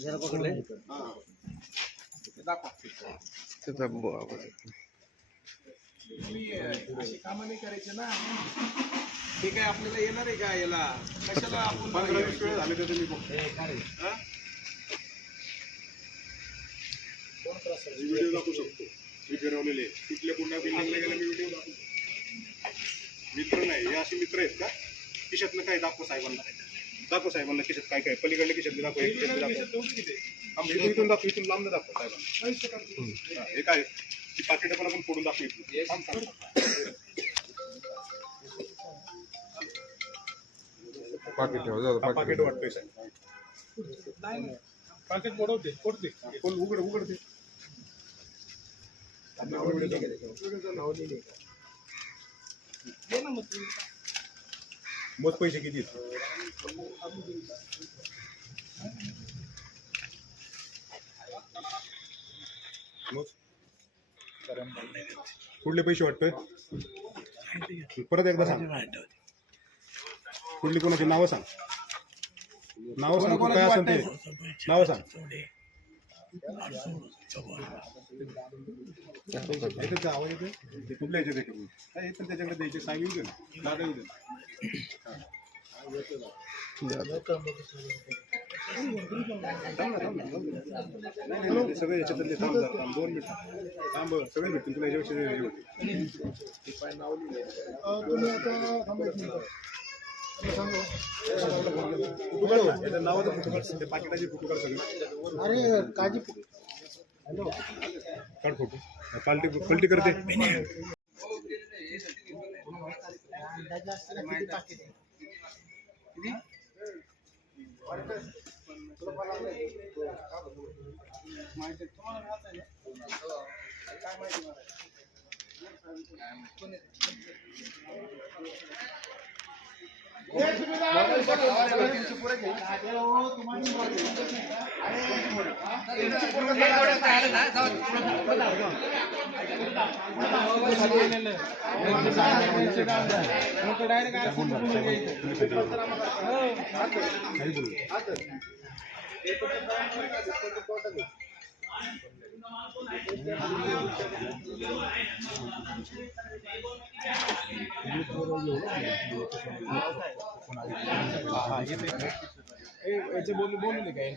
जरा पकडले त्याचा अशी कामं नाही करायची ना. हे काय आपल्याला येणार आहे का याला? कशाला आपण 15-20 वेळ झाले तर मी व्हिडिओ दाखवू शकतो. मी फिरवलेले कुठल्या कुठल्या बिल्डिंगला गेला मी व्हिडिओ दाखवू शकतो. मित्र नाही हे असे मित्र आहेत का? खिशातलं काय दाखव साहेबांना खिशात काय काय पलीकडल्या खिशातले दाखव इथून दाखव इथून लांब दाखव साहेबांना. हे काय ती पाकिट पण आपण फोडून दाखवू पाकिट वाटतोय साहेब. पाकिट फोडवते उघडते मग पैसे किती कुठले पैसे वाटतोय परत एकदा सांग. कुठली कोणाची नावं सांग काय असेल ते नावं सांग. आवाज येते कुठल्या याच्यात पण त्याच्याकडे द्यायचे सांग येऊ दे ना दादा येऊ दे नाही सगळे याच्यातले थांब 2 मिनिट थांब सगळे भेटतील तुला याच्याविषयी नावाचा फोटो काढ पाकिटाचे फोटो काढ सगळे. अरे काजी काढ फोटो पलटी करते. बोलले काय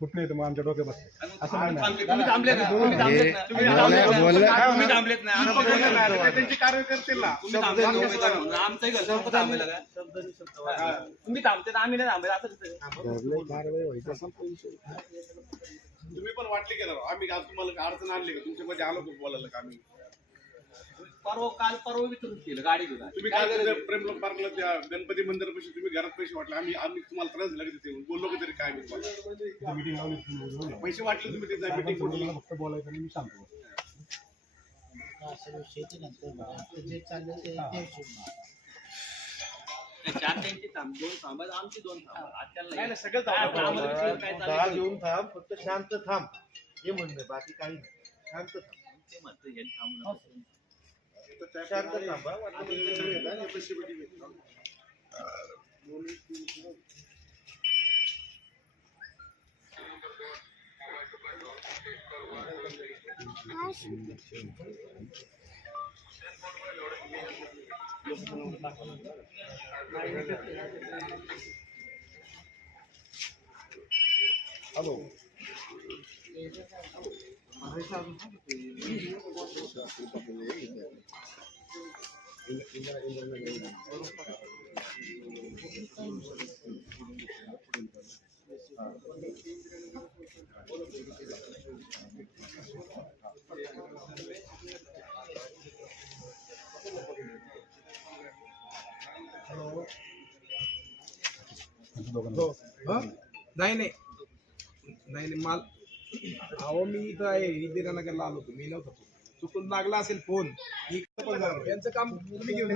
कुठं नाही तर मग आमच्या डोक्यात बसते असं त्यांची कार्य करतील ना. तुम्ही पण वाटले गेला आम्ही तुम्हाला अडचण आणली का तुमच्यामध्ये आलो बोलायला का आम्ही परवा विचारून केलं गाडी घेऊन. तुम्ही काय प्रेम पार्कला त्या गणपती मंदिरापाशी तुम्ही घरात पैसे वाटले आम्ही तुम्हाला त्रास दिला की बोललो का तरी काय मी पैसे वाटले तुम्ही तिथे मीटिंग फक्त बोलायचं आणि मी सांगतो जे चाललं ते सगळं घेऊन थांब फक्त शांत थांब हे म्हणणं बाकी काही नाही. शांत थांब शांत थांबा. हॅलो नाही माल अहो मी इथं आहे विद्यानगरला आलो होतो मी नव्हतो चुकून लागला असेल फोन त्यांचं काम तुम्ही घेऊन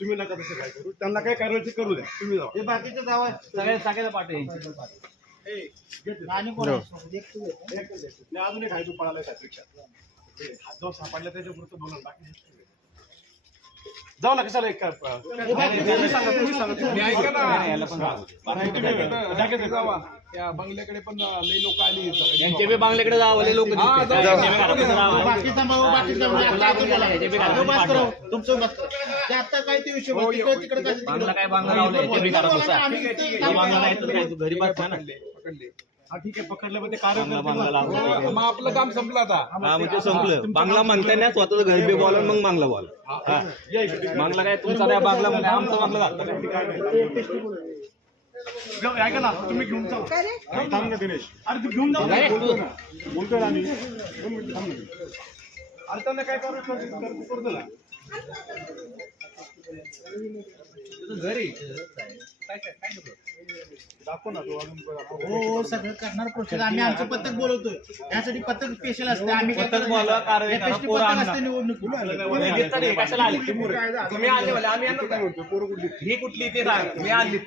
तुम्ही नका तसं काय करू त्यांना काय करायचं करू द्या तुम्ही जाऊ बाकीचं जावा सगळ्या पाठी अजून एक आहे तू पळाला त्यापेक्षा हात जाऊ सापडला त्याच्या पुरतं बोला बाकी जाऊ ना कशाला एक तुम्ही ऐका ना जावा त्या बंगल्याकडे पण लई लोक आली त्यांचे बी बांगल्याकडे जावं लोक तुमचं मत ते आता काय ते विषय तिकडे बांगला काय बांगला लावलंय ते बी घरात बसा. बांगला नाही तर काय तू घरी बसता ना. हा ठीक आहे पकडलं पण ते कार्य बांगला लावलं. मग आपलं काम संपलं आता हा म्हणजे संपलं. बांगला मागताय ना स्वतःच घर बी बोला मग बांगला बोला. बांगला काय तुमचा त्या बांगला म्हणजे आमचा बांगला झाला. ऐका ना तुम्ही घेऊन जाऊ थांब ना दिनेश अरे तू घेऊन जाऊ बोलतोय ना आम्ही 2 मिनिटं थांब ना अरे त्यांना काय करतो ना घरी दाखव ना तू अजून हो सगळं करणार प्रोसेस आम्ही आमचं पथक बोलवतोय त्यासाठी पथक स्पेशल असते आम्ही काय पथक बोलवा, कारवाई करा, FST पोरं पथक आणा. असते निवडणूक कशाला आली तुम्ही आले मला आम्ही आणणार काय म्हणतो पोरं कुठली ही कुठली ते सांग मी आणली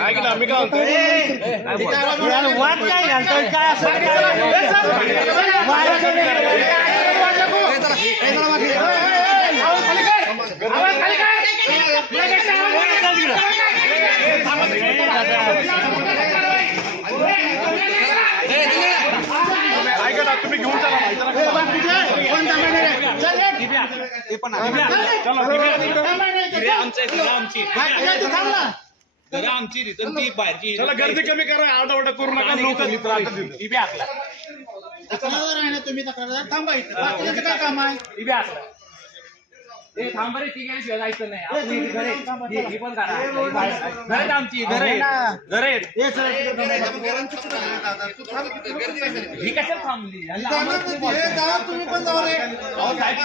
ऐकलं मी काय ऐका ना तुम्ही घेऊन चला आमची रिटर्न ती बाहेरची चला गर्दी कमी करा आरडाओरडा करू नका लोक ती बी आखला तक्रारदार आहे ना तुम्ही तक्रारदार थांबा इथं बाकीचं काय काम आहे ती बी आखला ते थांब रे ती काय जायचं नाही आपण इथे घर आहे. ही पण करा घर आहे आमची घर आहे घर आहे ही कशाला थांबली तुम्ही पण जाऊ रे अहो, साहेब,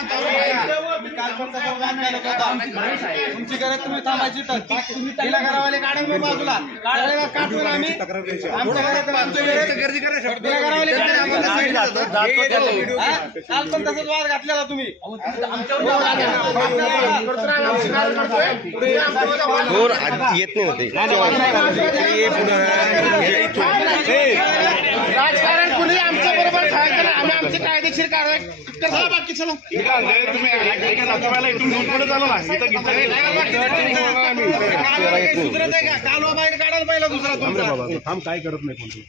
तुमची गरज तुम्ही थांबायची तर तुम्ही तिला घरावाले काढून मग बाजूला काढायला काढून आम्ही आमच्या घरात आमच्या घरात गर्दी करायला तिला घरावाले काढून आम्हाला side ला जातो. काल पण तसंच वाद घातलेला तुम्ही येत नाही होते राजकारण कुणी आमच्या बरोबर ठरायचं आम्ही आमची कायदेशीर कारवाई करतो बाकी चलो तुम्ही ऐका ना तुम्हाला इथून घेऊन पुढे झालं ना इथं सुधरत आहे का कालवा बाहेर काढायला पाहिजे दुसरा तुमचा थांब काय करत नाही कोणती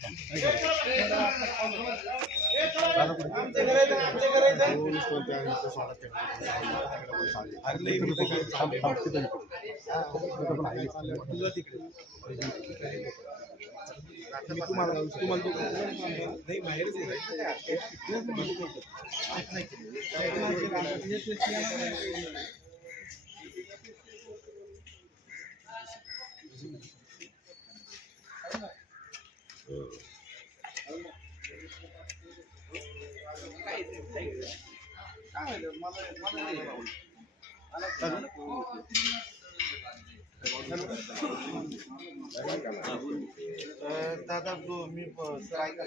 दादा मी सर ऐका